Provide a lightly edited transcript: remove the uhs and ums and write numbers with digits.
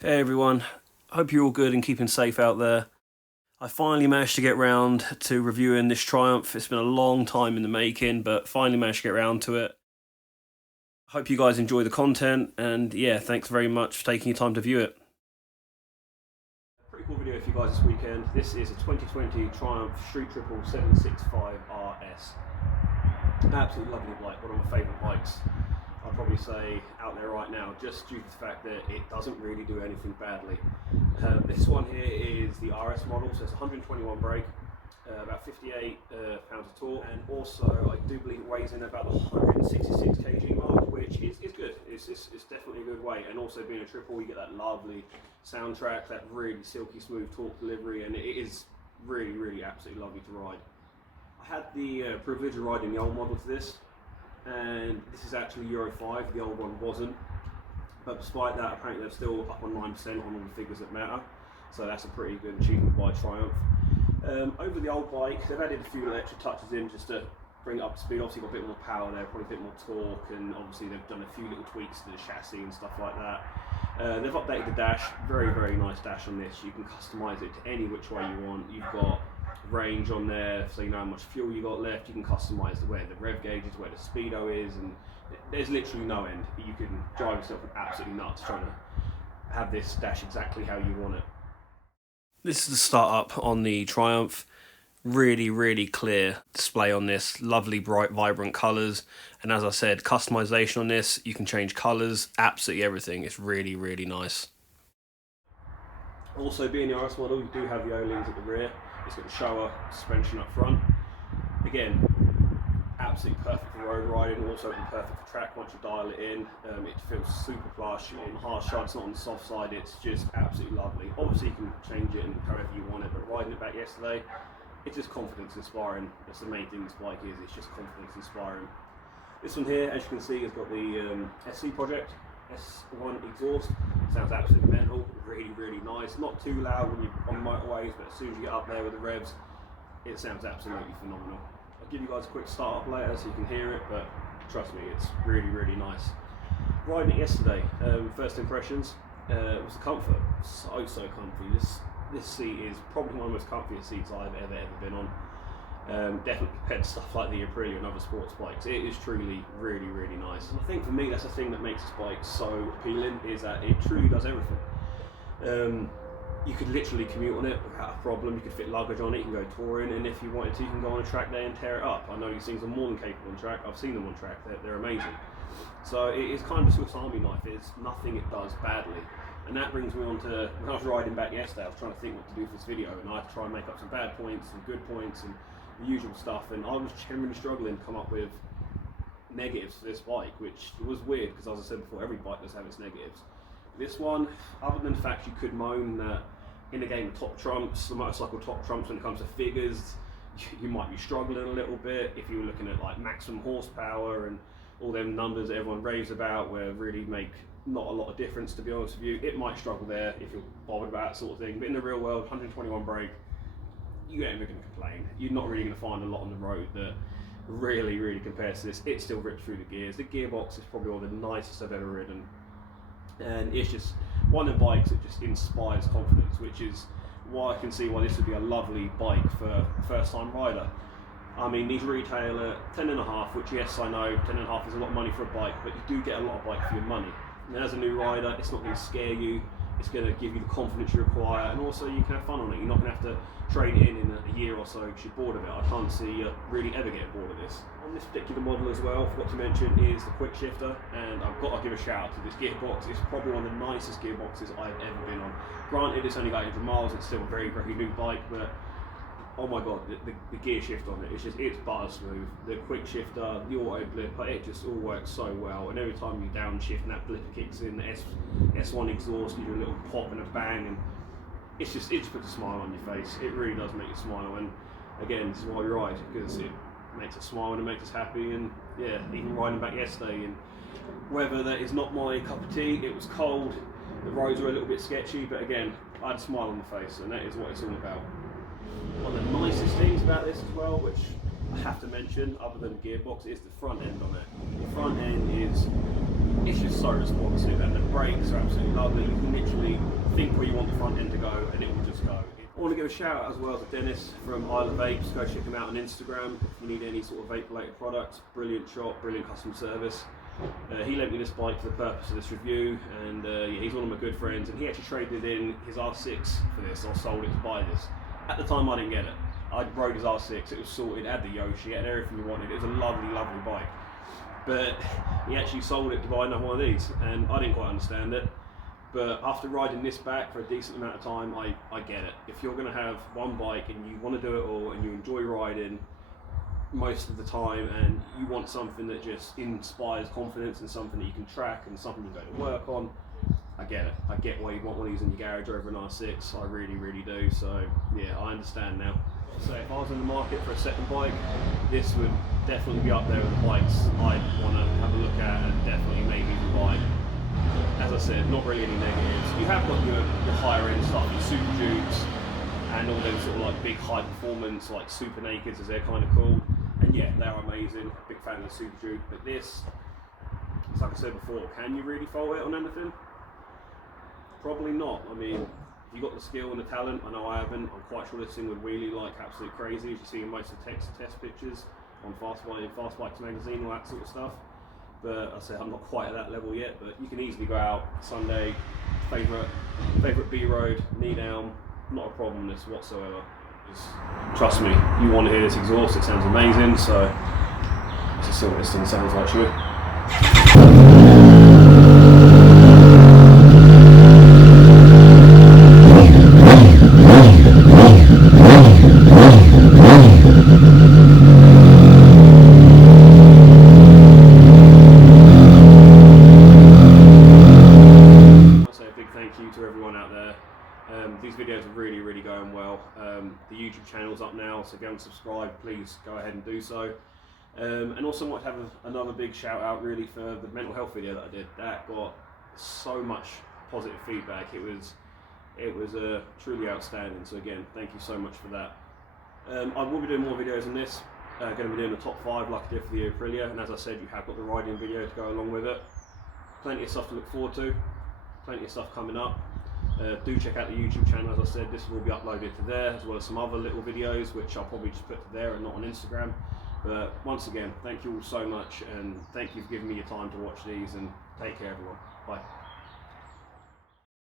Hey everyone, hope you're all good and keeping safe out there. I finally managed to get round to reviewing this Triumph. It's been a long time in the making, but finally managed to get round to it. Hope you guys enjoy the content, and yeah, thanks very much for taking your time to view it. Pretty cool video for you guys this weekend. This is a 2020 Triumph Street Triple 765 RS. Absolutely lovely bike, one of my favourite bikes. I'd probably say out there right now, just due to the fact that it doesn't really do anything badly. This one here is the RS model, so it's 121 brake, about 58 pounds of torque, and also I do believe it weighs in about the 166 kg mark, which is good. It's definitely a good weight, and also being a triple, you get that lovely soundtrack, that really silky smooth torque delivery, and it is really absolutely lovely to ride. I had the privilege of riding the old model for this, and this is actually Euro 5, the old one wasn't, but despite that apparently they're still up on 9% on all the figures that matter, so that's a pretty good achievement by Triumph. Over the old bike, they've added a few little extra touches in just to bring it up to speed. Obviously got a bit more power there, probably a bit more torque, and obviously they've done a few little tweaks to the chassis and stuff like that. They've updated the dash, very nice dash on this. You can customise it to any which way you want. You've got range on there, so you know how much fuel you got left. You can customise where the rev gauge is, where the speedo is, and there's literally no end. You can drive yourself absolutely nuts trying to have this dash exactly how you want it. This is the start-up on the Triumph. Really clear display on this, lovely bright vibrant colours, and as I said, customization on this, you can change colours, absolutely everything. It's really nice. Also, being the RS model, you do have the O-rings at the rear. It's got the shower suspension up front. Again, absolutely perfect for road riding, also perfect for track once you dial it in. It feels super plush, on the hard side, it's not on the soft side, it's just absolutely lovely. Obviously you can change it and however you want it, but riding it back yesterday, it's just confidence inspiring. That's the main thing this bike is, it's just confidence inspiring. This one here, as you can see, has got the SC Project S1 exhaust. Sounds absolutely mental, really nice. Not too loud when you're on motorways, but as soon as you get up there with the revs, it sounds absolutely phenomenal. I'll give you guys a quick start up later so you can hear it, but trust me, it's really nice. Riding it yesterday, first impressions, was the comfort. So comfy. This seat is probably one of the most comfiest seats I've ever been on. Definitely compared to stuff like the Aprilia and other sports bikes, it is truly really nice. And I think for me that's the thing that makes this bike so appealing, is that it truly does everything. You could literally commute on it without a problem. You could fit luggage on it, you can go touring, and if you wanted to, you can go on a track day and tear it up. I know these things are more than capable on track. I've seen them on track, they're amazing. So it is kind of a Swiss Army knife. It's nothing it does badly. And that brings me on to, when I was riding back yesterday, I was trying to think what to do for this video, and I had to try and make up some bad points, some good points, and the usual stuff, and I was generally struggling to come up with negatives for this bike, which was weird, because as I said before, every bike does have its negatives. This one, other than the fact you could moan that in the game of top trumps, the motorcycle top trumps when it comes to figures, you might be struggling a little bit if you were looking at like maximum horsepower and all them numbers that everyone raves about, where really make not a lot of difference, to be honest with you. It might struggle there if you're bothered about that sort of thing, but in the real world, 121 brake, you ain't going to complain. You're not really going to find a lot on the road that really compares to this. It still rips through the gears. The gearbox is probably one of the nicest I've ever ridden, and it's just one of the bikes that just inspires confidence, which is why I can see why this would be a lovely bike for a first-time rider. I mean, these retail at 10.5, which yes, I know 10.5 is a lot of money for a bike, but you do get a lot of bike for your money. And as a new rider, it's not going to scare you. It's going to give you the confidence you require, and also you can have fun on it. You're not going to have to trade it in a year or so because you're bored of it. I can't see you really ever getting bored of this. On this particular model as well, I forgot to mention, is the quick shifter, and I've got to give a shout out to this gearbox. It's probably one of the nicest gearboxes I've ever been on. Granted, it's only got 800 miles, it's still a very new bike, but oh my god, the gear shift on it, it's butter smooth. The quick shifter, the auto blipper, it just all works so well. And every time you downshift and that blipper kicks in, the S1 exhaust gives you a little pop and a bang, and it just puts a smile on your face. It really does make you smile. And again, this is why we ride, because it makes us smile and it makes us happy. And yeah, even riding back yesterday in weather that is not my cup of tea, it was cold, the roads were a little bit sketchy, but again, I had a smile on the face, and that is what it's all about. One of the nicest things about this as well, which I have to mention, other than the gearbox, is the front end on it. The front end is it's just so responsive, and the brakes are absolutely lovely. You can literally think where you want the front end to go and it will just go. I want to give a shout out as well to Deniz from Isle of Vapes. Go check him out on Instagram if you need any sort of vape related products. Brilliant shop, brilliant customer service. He lent me this bike for the purpose of this review, and yeah, he's one of my good friends, and he actually traded in his R6 for this, or sold it to buy this. At the time I didn't get it. I rode his R6, it was sorted, it had the Yoshi, it had everything you wanted. It was a lovely, lovely bike. But he actually sold it to buy another one of these, and I didn't quite understand it. But after riding this back for a decent amount of time, I get it. If you're going to have one bike and you want to do it all and you enjoy riding most of the time and you want something that just inspires confidence and something that you can track and something you go to work on, I get it. I get why you want one of these in your garage over an R6. I really, really do. So yeah, I understand now. So if I was in the market for a second bike, this would definitely be up there with the bikes I'd want to have a look at and definitely maybe even buy. As I said, not really any negatives. You have got your higher end stuff, your Super Dukes, and all those sort of like big high performance, like Super Nakeds as they're kind of called. And yeah, they are amazing. Big fan of the Super Duke. But this, it's like I said before, can you really fault it on anything? Probably not. I mean, if you've got the skill and the talent, I know I haven't. I'm quite sure this thing would wheelie like absolute crazy, as you see in most of the test pictures on Fast Bikes magazine, all that sort of stuff. But I say I'm not quite at that level yet, but you can easily go out Sunday, favourite B road, knee down, not a problem this whatsoever. Just trust me, you want to hear this exhaust, it sounds amazing, so let's just see what this thing sounds like, shall we? To everyone out there, these videos are really, really going well. The YouTube channel's up now, so go and subscribe, please go ahead and do so. And also I want to have another big shout out really for the mental health video that I did. That got so much positive feedback. It was truly outstanding, so again, thank you so much for that. I will be doing more videos on this. Going to be doing the top 5 like I did for the Aprilia, and as I said, you have got the riding video to go along with it. Plenty of stuff to look forward to. Plenty of stuff coming up. Do check out the YouTube channel, as I said, this will be uploaded to there, as well as some other little videos which I'll probably just put to there and not on Instagram. But once again, thank you all so much, and thank you for giving me your time to watch these, and take care everyone. Bye.